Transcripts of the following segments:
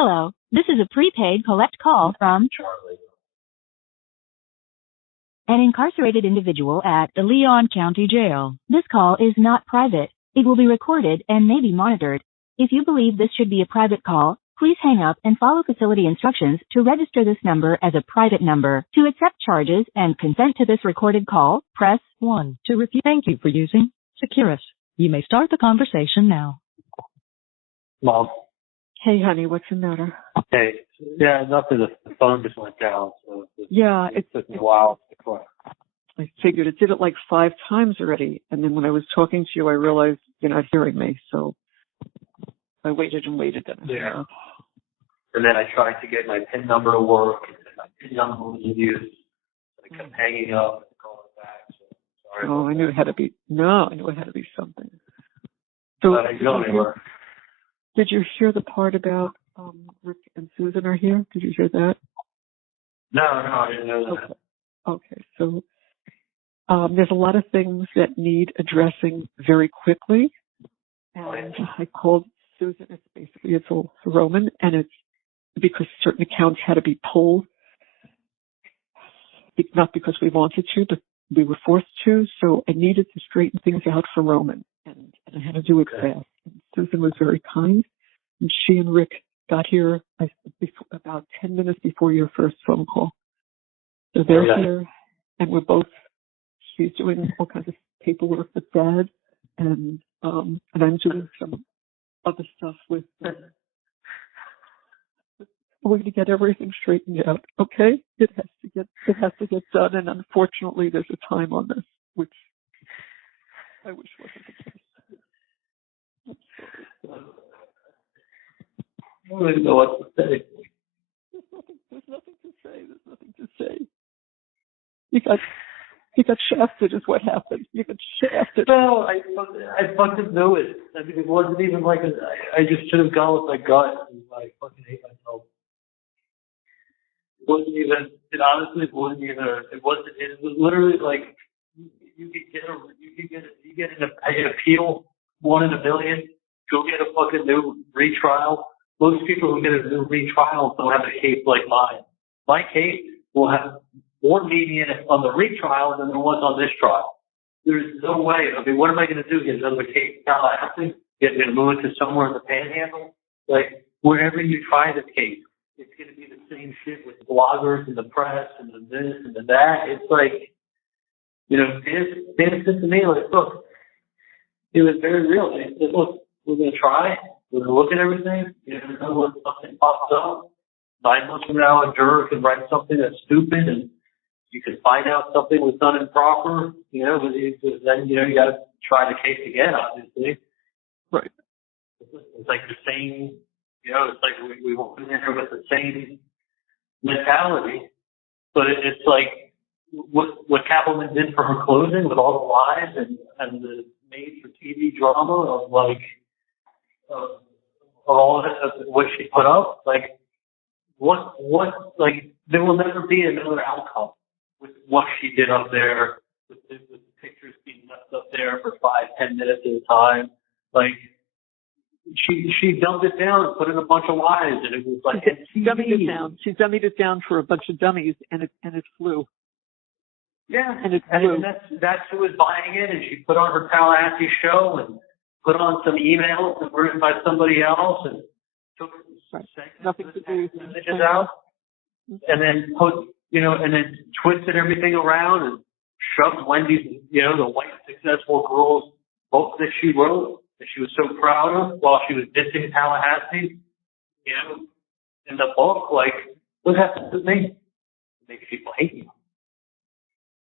Hello, this is a prepaid collect call from Charlie. an incarcerated individual at the Leon County Jail. This call is not private. It will be recorded and may be monitored. If you believe this should be a private call, please hang up and follow facility instructions to register this number as a private number. To accept charges and consent to this recorded call, press 1. To refuse, thank you for using Securus. You may start the conversation now. Mom. Hey, honey, what's the matter? Hey. Yeah, nothing. The phone just went down. So it took me a while to call. I figured it did it like 5 times already. And then when I was talking to you, I realized you're not hearing me. So I waited and waited. Yeah. And then I tried to get my PIN number to work. And my PIN number was used. So I kept hanging up and calling back. So sorry. Oh, I knew it had to be. No, I knew it had to be something. So I didn't go anywhere. Did you hear the part about Rick and Susan are here? Did you hear that? No, I didn't know that. Okay. So there's a lot of things that need addressing very quickly. And I called Susan. It's all Roman, and it's because certain accounts had to be pulled. Not because we wanted to, but we were forced to. So I needed to straighten things out for Roman, and I had to do it fast. And Susan was very kind, and she and Rick got here about 10 minutes before your first phone call. So they're here, and she's doing all kinds of paperwork with Dad, and I'm doing some other stuff with. We're going to get everything straightened out, okay? It has to get done, and unfortunately, there's a time on this, which I wish wasn't the case. I'm sorry. I don't even know what to say. There's nothing to say. You got shafted is what happened. You got shafted. No, I fucking knew it. I mean, it wasn't even like I just should have gone with my gut. And I fucking hate myself. It wasn't even. It honestly wasn't even. It was literally like you get an appeal, 1 in a million. Go get a fucking new retrial. Most people who get a new retrial don't have a case like mine. My case will have more media on the retrial than there was on this trial. There's no way. I mean, what am I going to do? Get another case now? I have to get to move it to somewhere in the Panhandle. Like wherever you try this case, it's going to be the same shit with bloggers and the press and the this and the that. It's like, Dan said to me, like, look, it was very real. They said, look, we're going to try. We're going to look at everything. You never know when something pops up. 9 months from now, a juror could write something that's stupid, and you could find out something was done improper. But then you got to try the case again, obviously. Right. It's like the same. It's like we went in there with the same mentality, but it's like what Kaplan did for her closing with all the lies and the made-for-TV drama of all of what she put up. Like there will never be another outcome with what she did up there, with the pictures being left up there for 5-10 minutes at a time. Like she dumbed it down and put in a bunch of lies, and it was like she dummied it down. She dummied it down for a bunch of dummies, and it flew. Yeah, and that's who was buying it, and she put on her Tallahassee show and put on some emails that were written by somebody else and took nothing to do messages out, and then and then twisted everything around and shoved Wendy's, the white successful girl's book that she wrote, that she was so proud of while she was dissing Tallahassee, in the book. Like, what happens to me? It makes people hate you.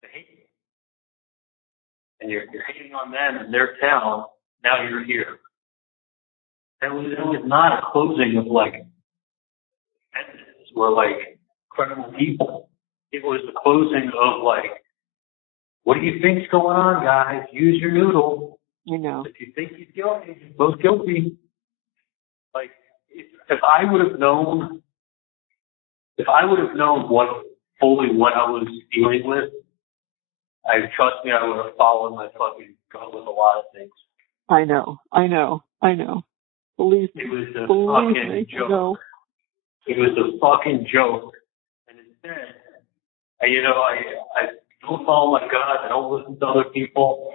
They hate you. And you're hating on them in their town. Now you're here. That was not a closing of sentences or credible people. It was the closing of what do you think's going on, guys? Use your noodle. I know. If you think he's guilty, he's both guilty. If I would have known what I was dealing with, trust me, I would have followed my fucking gut with a lot of things. I know. Believe me. It was a Believe fucking me. joke. It was a fucking joke. And instead, I don't follow my gut. I don't listen to other people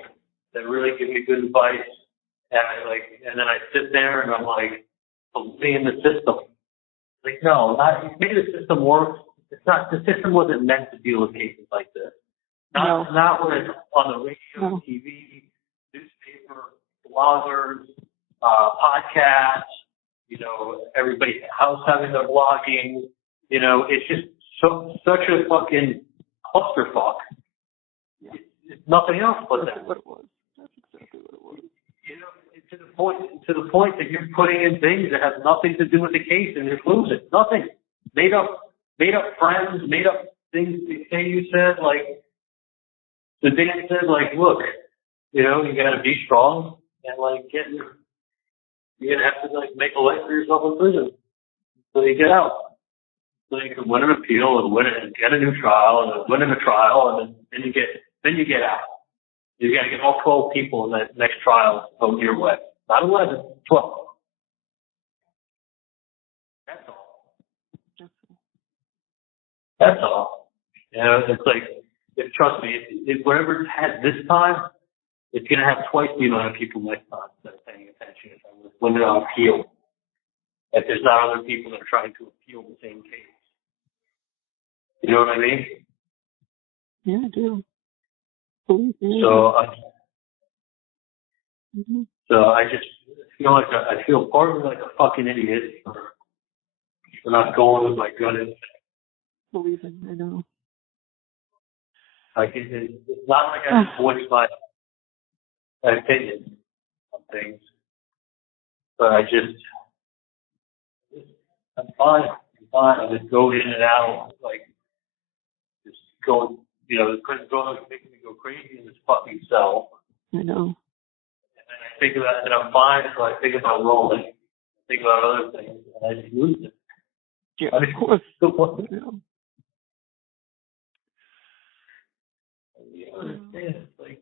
that really give me good advice. And then I sit there and I'm like, believing the system. Like, no, maybe the system works. It's not, the system wasn't meant to deal with cases like this. Not when it's on the radio, TV, newspaper, bloggers, podcasts, everybody's house having their blogging. It's just such a fucking clusterfuck. It's nothing else but that. That's what it was. That's exactly what it was. To the point that you're putting in things that have nothing to do with the case and you're losing. Nothing. Made up friends, made up things they say you said, like, the Dan said, like, look, you gotta be strong and, like, you're gonna have to, like, make a life for yourself in prison until you get out. So you can win an appeal and get a new trial and win in a trial and then you get out. You got to get all 12 people in that next trial vote your way. Not 11, 12. That's all. That's all. It's like, trust me, whatever it had this time, it's going to have twice the amount of people next time that are paying attention when they're on appeal. If there's not other people that are trying to appeal the same case. You know what I mean? Yeah, I do. So I just feel like I feel partly like a fucking idiot for not going with my gut instinct. Believing, I know. Like it's not like I just voiced my opinion on things, but I'm fine. I just go in and out, like just going. The prison going making me go crazy in this fucking cell. I know. And then I think about it, and I'm fine, so I think about rolling, I think about other things, and I just lose it. Yeah, of course. You understand? It's like,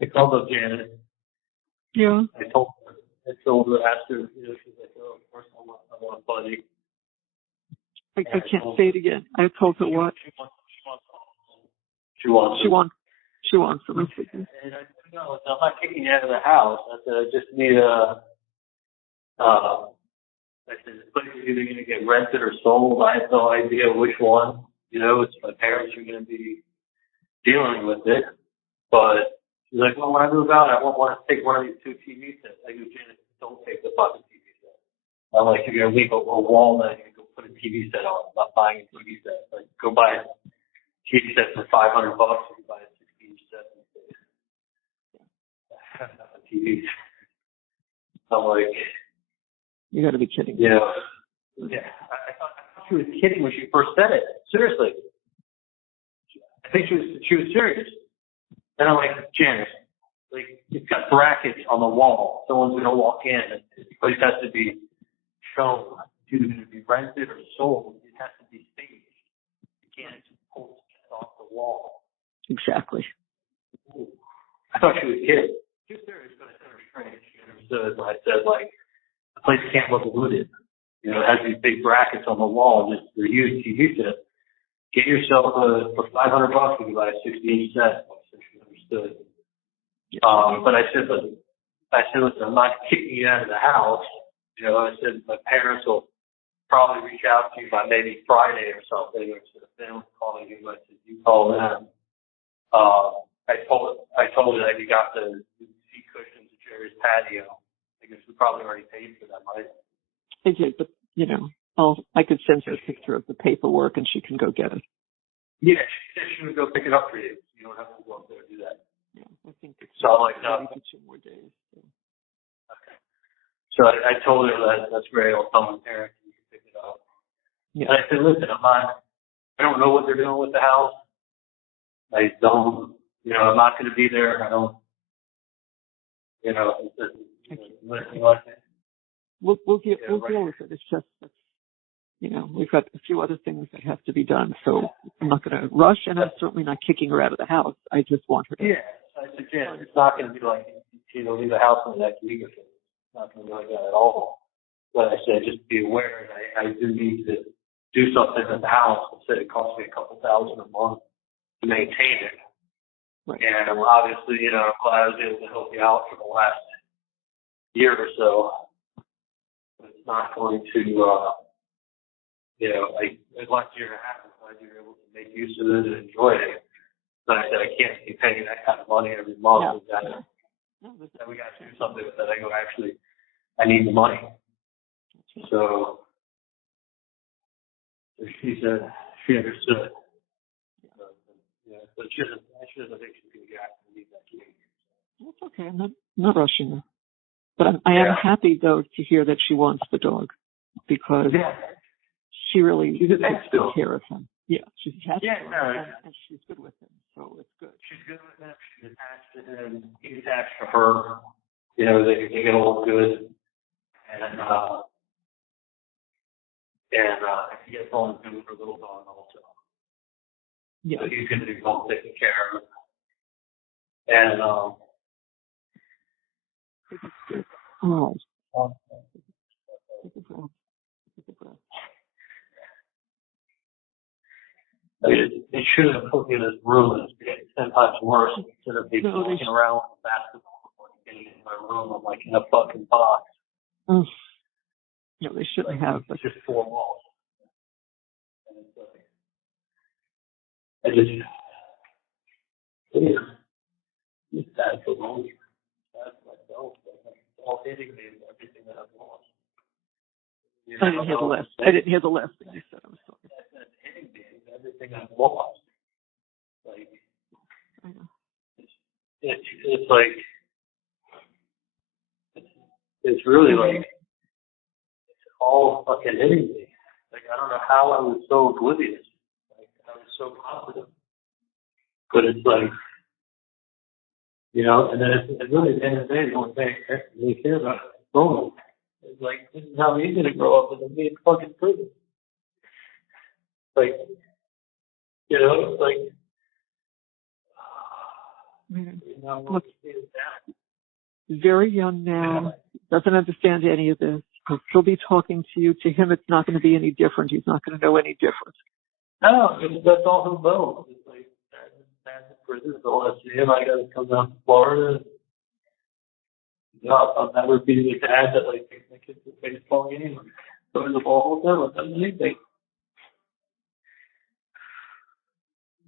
I called up Janice. Yeah. I told her, asked her, she's like, oh, of course I want a buddy. I can't say it again. I told her what? She wants them. And I said, no, I'm not kicking you out of the house. I said, I just need I said, this place is either going to get rented or sold. I have no idea which one. It's my parents are going to be dealing with it. But she's like, well, when I move out, I won't want to take one of these 2 TV sets. I go, Janice, don't take the fucking TV set. I'm like, you're going to leave a wall that you go put a TV set on. I'm not buying a TV set. Like, go buy a TV set for $500 and buy a 16-inch set. A TV. I'm like, you got to be kidding. Yeah. I thought she was kidding when she first said it. Seriously. I think she was serious. And I'm like, Janice, like, it's got brackets on the wall. Someone's going to walk in. This place has to be shown. It's either going to be rented or sold. It has to be staged. You can't just pull it off the wall. Exactly. I thought she was kidding. She was serious, but I said her strange. She understood when I said, like, the place can't look looted. It has these big brackets on the wall. Just they're used TV sets. Get yourself for $500 you can buy a 16-inch set. So she understood. But I said, listen, I'm not kicking you out of the house. I said my parents will probably reach out to you by maybe Friday or something, or instead of them calling you, I said, you call them. I told her that you got the seat cushions at Jerry's patio. I guess we probably already paid for them, right? I did, but I could send her a picture of the paperwork and she can go get it. Yeah, she said she would go pick it up for you. You don't have to go up there and do that. Yeah, I think it's so I'm like, no. 2 more days. So. Okay. So I told her that's great. I'll tell my parents and you can pick it up. Yeah. And I said, listen, I don't know what they're doing with the house. I don't, I'm not going to be there. I don't, anything like that. We'll deal with it. It's just, we've got a few other things that have to be done. So I'm not going to rush, and I'm certainly not kicking her out of the house. I just want her to. Yeah, I suggest it's not going to be like, leave the house in the next week or two. not going to be like that at all. But I said, just be aware that I do need to do something at the house. I said it costs me a couple $1,000 a month to maintain it. Right. And obviously, you know, I'm glad I was able to help you out for the last year or so. But it's not going to, you know, like last year and a half, I'm glad you were able to make use of it and enjoy it. But I said, I can't be paying that kind of money every month. Yeah. That we got to do something with that. I go, actually, I need the money. So she said she understood. Yeah, but she doesn't. I think she's going to get out and leave that key. That's okay. I'm not rushing her. But I am happy, though, to hear that she wants the dog because she really takes good care of him. Yeah, she's attached to him, and she's good with him, so it's good. She's good with him. She's attached to him. He's attached to her. You know, they get along good, and he gets along good with her little dog also. Yeah, so he's going to be well taken care of, and oh. Take a breath. I mean, they should have put me in this room that's getting 10 times worse instead of me walking around with a basketball and getting in my room. I'm like in a fucking box. No, they shouldn't have. It's just 4 walls. And it's like, I just, it's sad for me. It's sad for myself. It's all hitting me with everything that I've lost. You know, I didn't hear the last. I didn't hear the last thing you said. I'm sorry. That's hitting me with everything I've lost. Like, I know. it's like, it's really like, it's all fucking hitting me. Like, I don't know how I was so oblivious. Like, I was so positive. But it's like, you know, and then it's really at the end of the day, the only thing I really care about is growing. It's like, this is how he's going to grow up and be in fucking prison. Like, you know, it's like, you know, look, very young now, doesn't understand any of this. He'll still be talking to you. To him, it's not going to be any different. He's not going to know any different. No, that's all he'll know. It's like, that's in prison. So I see him, I got to come down to Florida. I'll never be the dad that like takes my kids to the baseball game or goes to the ball hotel or does anything.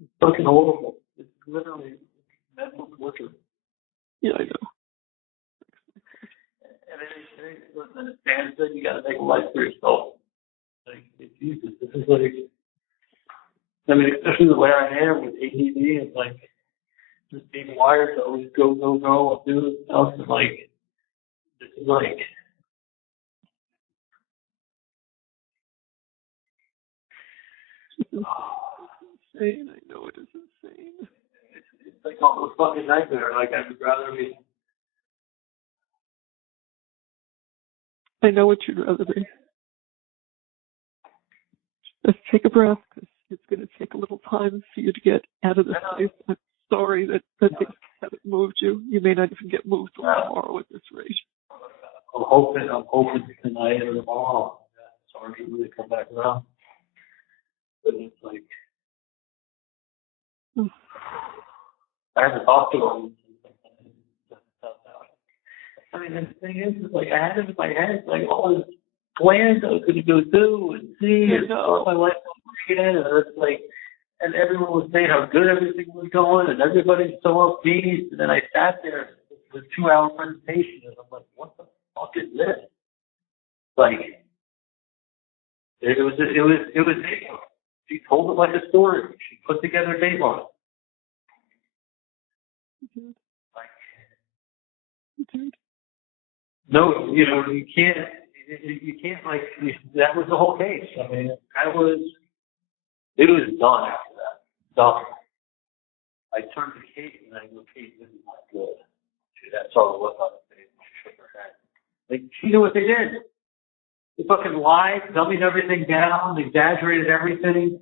It's fucking horrible. It's literally mental torture. Yeah, I know. And then Dan said you got to make a life for yourself. Like, Jesus, this is like, I mean, especially the way I am with ADD and like just being wired to always go, and do this stuff and like, this is like, Insane. I know it is insane. it's like almost fucking nightmare. Like, I would rather be. I know what you'd rather be. Just take a breath, because it's going to take a little time for you to get out of this place. I'm sorry that things haven't moved you. You may not even get moved till tomorrow at this rate. I'm hoping tonight or tomorrow. Sorry to really come back around. But it's like, I haven't talked to him. I mean, the thing is like, I had it in my head, like, all this plans I was going to go do and see and start my life again. And it's like, and everyone was saying how good everything was going and everybody's so upbeat. And then I sat there with a 2-hour presentation and I'm like, what the fuck is this? Like, it was Daytime. She told it like a story. She put together Daytime. No, you know, you can't like, that was the whole case. I mean, it was done after that. Done. I turned to Kate and I go, Kate, this is not good. She saw the look on her face and she shook her head. Like, she knew what they did. They fucking lied, dummied everything down, exaggerated everything.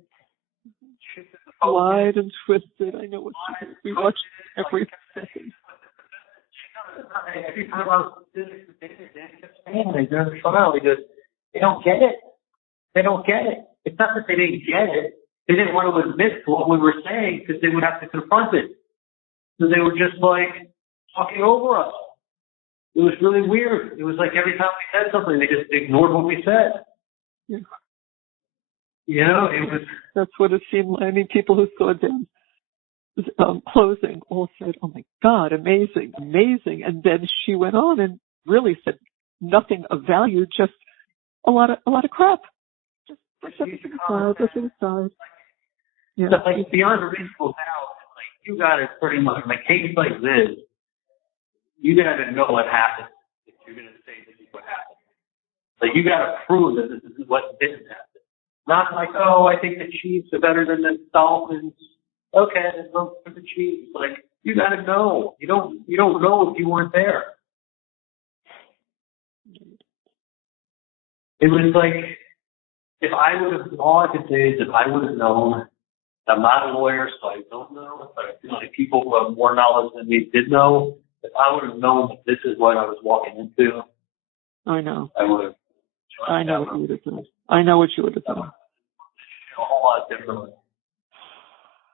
Lied and twisted. I know what she did. We watched every second. She got every time I was sitting there, Dan kept saying it during the trial, he goes, they don't get it. They don't get it. It's not that they didn't get it. They didn't want to admit to what we were saying because they would have to confront it. So they were just like talking over us. It was really weird. It was like every time we said something, they just ignored what we said. Yeah. You know, it was. That's what it seemed like. I mean, people who saw Dan's closing all said, "Oh my God, amazing, amazing!" And then she went on and really said nothing of value, just a lot of crap. Just push everything aside. Yeah. But like beyond a reasonable doubt, like you got to pretty much in a case like this, you got to know what happened if you're going to say this is what happened. Like you got to prove that this is what didn't happen. Not like, oh, I think the Chiefs are better than the Dolphins. Okay, then vote for the Chiefs. Like you got to know. You don't know if you weren't there. It was like if I would have, all I could say is if I would have known. I'm not a lawyer, so I don't know, but I feel like people who have more knowledge than me did know. If I would have known that this is what I was walking into, I know. I would have. I know what you would have done. I know what you would have done. A whole lot differently.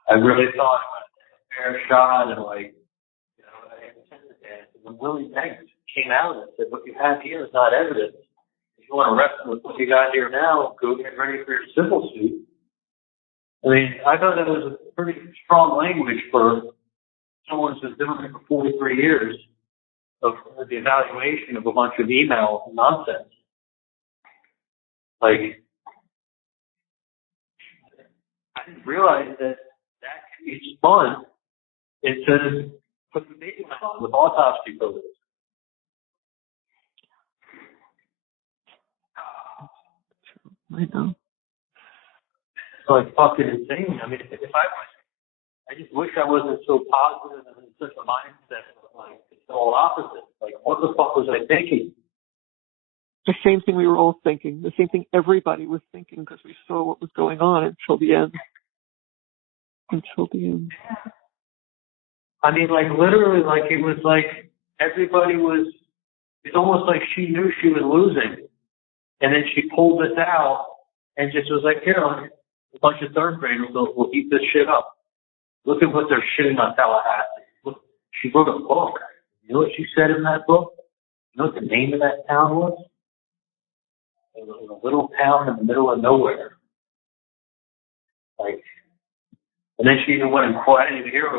I really thought it was a fair shot, and like, you know, I intended that. When Willie Banks came out and said, "What you have here is not evidence. If you want to arrest him with what you got here now, go get ready for your civil suit." I mean, I thought that was a pretty strong language for someone who's been doing it for 43 years of the evaluation of a bunch of emails and nonsense. Like, I didn't realize that can be spun into putting baby on with autopsy photos. I know. It's like fucking insane. I mean, if I just wish I wasn't so positive and in such a mindset. Like, it's all opposite. Like, what the fuck was I thinking? The same thing we were all thinking. The same thing everybody was thinking because we saw what was going on until the end. Until the end. I mean, like, literally, like, it was like everybody was, it's almost like she knew she was losing. And then she pulled this out and just was like, here, a bunch of third graders will eat this shit up. Look at what they're shitting on Tallahassee. Look, she wrote a book. You know what she said in that book? You know what the name of that town was? It was a little town in the middle of nowhere. Like, and then she even went and quoted, I didn't even hear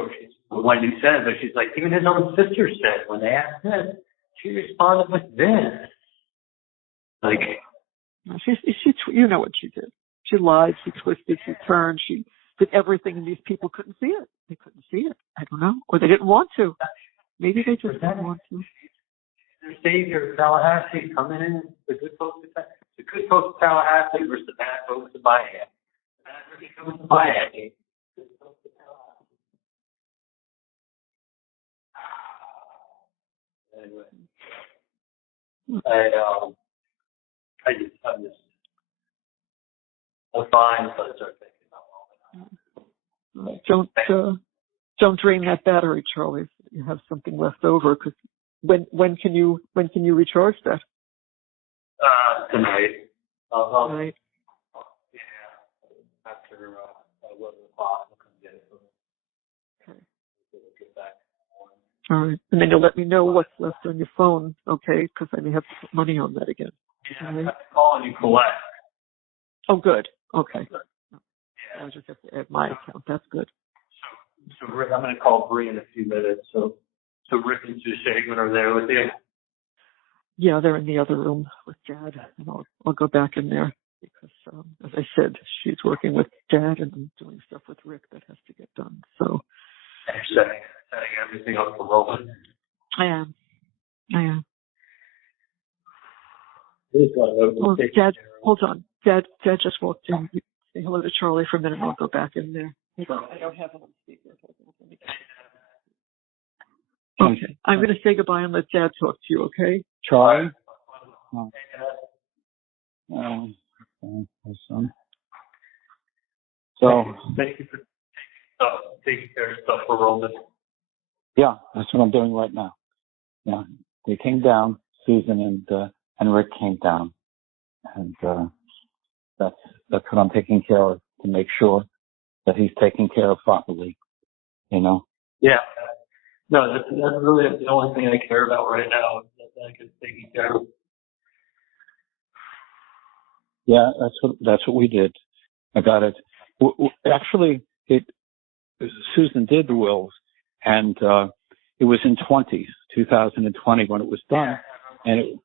what he said, but she's like, even his own sister said, when they asked this, she responded with this. Like, she, you know what she did. She lied, she twisted, she turned, she did everything, and these people couldn't see it. They couldn't see it. I don't know. Or they didn't want to. Maybe they just didn't want to. Their savior, Tallahassee, coming in. The good folks of Tallahassee versus the bad folks of Miami. The bad folks coming to Miami. Good folks of Tallahassee. Anyway, I'm fine, but I start thinking about all that. Don't drain that battery, Charlie. You have something left over. Because when can you recharge that? Tonight. Tonight. Yeah. After 11 o'clock, I'll come get it. Okay. We'll get back. All right. And then you'll let me know what's left on your phone, okay? Because I may have to put money on that again. Yeah, I'm calling you collect. Oh, good. Okay. Yeah. I just have to add my account. That's good. So Rick, I'm going to call Bree in a few minutes. So Rick and Sue Shagman are there with you? Yeah, they're in the other room with Dad, and I'll go back in there because, as I said, she's working with Dad and I'm doing stuff with Rick that has to get done. So you're setting everything up for Roman. I am. Well, Dad, hold on. Dad just walked in. Say hello to Charlie for a minute and I'll go back in there. I don't have him on speaker. Okay. I'm going to say goodbye and let Dad talk to you, okay? Charlie? Oh. Son. So, thank you for taking care of stuff for Roman. Yeah, that's what I'm doing right now. Yeah, they came down. Susan and Rick came down, and that's what I'm taking care of, to make sure that he's taken care of properly. You know. Yeah. No, that's really the only thing I care about right now. That I can take care of. Yeah, that's what we did. I got it. Actually, Susan did the wills, and it was in 2020 when it was done, and it.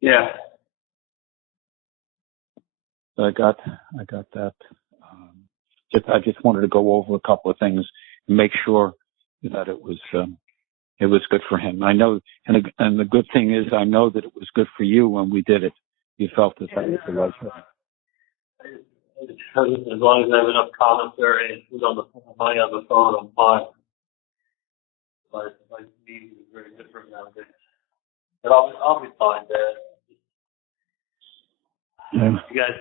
Yeah. So I got that. I just wanted to go over a couple of things and make sure that it was good for him. I know, and the good thing is, I know that it was good for you when we did it. You felt that was the right thing. As long as I have enough commentary and who's on the phone, I'm fine. My need is very different nowadays. But I'll be fine, Dad. Yeah. You guys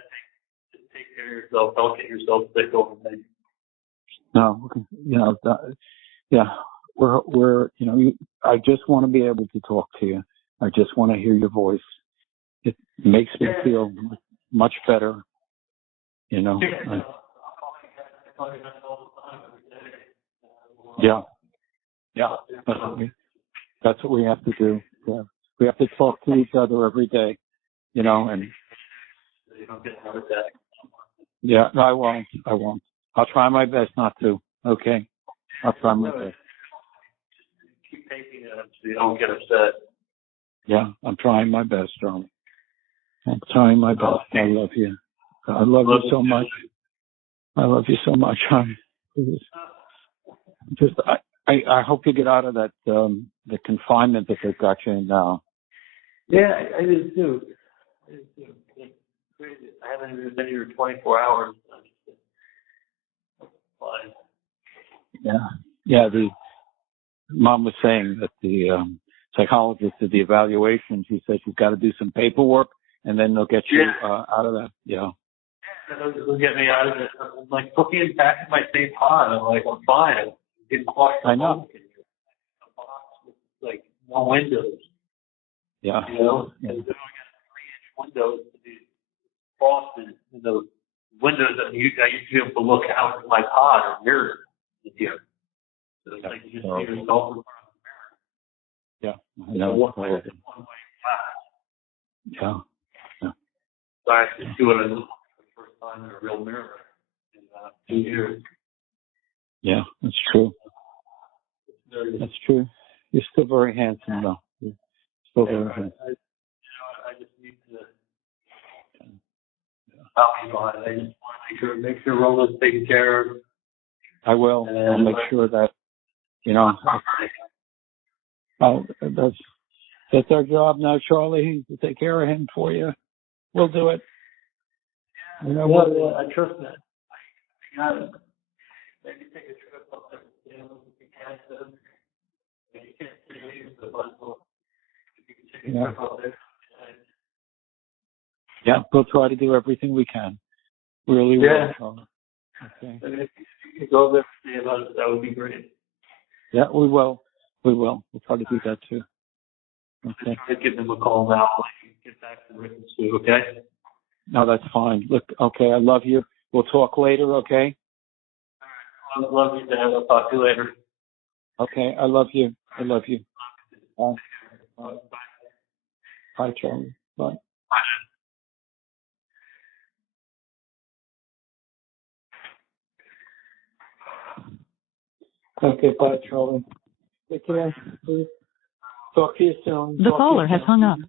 take care of yourself. Don't get yourself sick over me. No, yeah, we're I just want to be able to talk to you. I just want to hear your voice. It makes me feel much better. Yeah. That's what we have to do. Yeah. We have to talk to each other every day, and. You don't get a heart attack. Yeah, no, I won't. I'll try my best not to. Okay. I'll try my best. Keep taking it so you don't get upset. Yeah, I'm trying my best, Charlie. I'm trying my best. I love you. I love you so much. I love you so much, honey. Just, I hope you get out of that, the confinement that they've got you in now. Yeah, I do too. It's crazy. I haven't even been here 24 hours. Fine. Yeah. The mom was saying that the psychologist did the evaluation. She said she's got to do some paperwork, and then they'll get you out of that. Yeah. They'll get me out of it. I'm like, put me back in my safe pod. I'm like, I'm fine. I'm getting claustrophobic. I know. A box with like no windows. Yeah. Yeah. And then I got 3-inch windows to be frosted in those windows that I used to be able to look out at my pod or mirror here. So it's like you just see yourself in front of the mirror. Yeah. I know. One-way glass. Yeah. So I actually see what I look like for the first time in a real mirror in 2 years. Yeah, that's true. That's true. You're still very handsome, though. You're still very handsome. I just need to. I'll be fine. I just want to make sure Rola's taken care of. I will. I'll make sure that, that's our job now, Charlie, to take care of him for you. We'll do it. I trust that. I got it. Maybe take a trip up there. If you can't, if you can't see me, the bus will. If you can take a trip up there. Yeah, we'll try to do everything we can. Really will. Okay. And if you could go there and see about it, that would be great. Yeah, we will. We'll try to do that too. Okay. Try to give them a call now. Get back to Rick and Sue, okay? No, that's fine. Look, okay, I love you. We'll talk later, okay? All right. I love you, Dad. I'll talk to you later. Okay, I love you. Bye. Bye, Charlie. Bye. Okay, bye, Charlie. Take care. Talk to you soon. The caller has hung up.